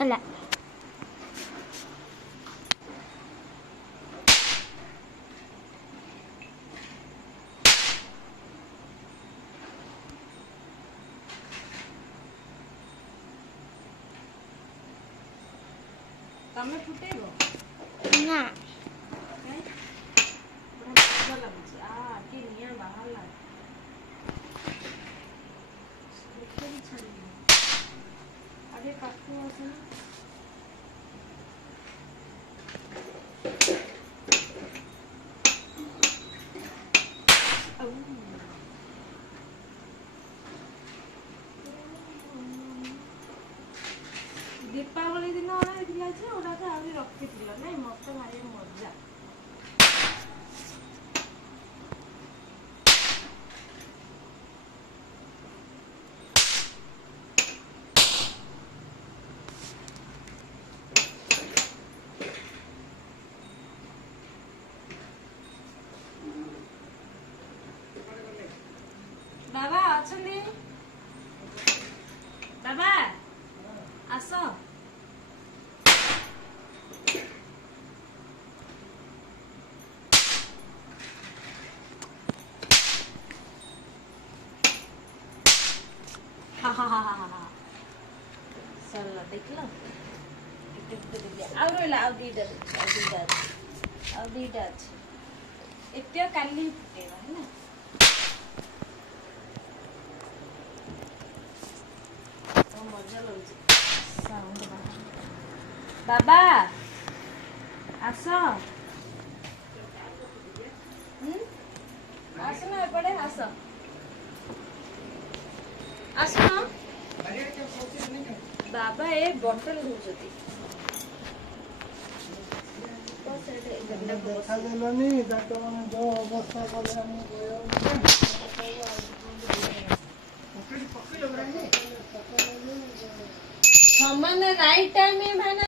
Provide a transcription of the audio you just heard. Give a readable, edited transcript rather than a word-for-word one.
ହେଲା ତମେ ଫୁଟେଇବ ନା ଭଲ ଲାଗୁଛି କି ନିଆଁ ବାହାରିଲା ଆରେ ପାଖକୁ ଆସୁନ ଦୀପାବଳି ଦିନ ଅଣାଇଥିଲା ଯେ ଓଟାକୁ ଆହୁରି ରଖିଥିଲ ନାଇଁ ମତେ ଭାରି ମଜା ବାବା ଅଛନ୍ତି ବାବା ଆସ सरला देखला आउ रहिला आउ दीटा अछि एते काली फुटेबा हैना तो मजा लगे साउंड बाबा आस आस ना एपड़े आस आस बाबा ए बटल धुचती समान राइट टाइम में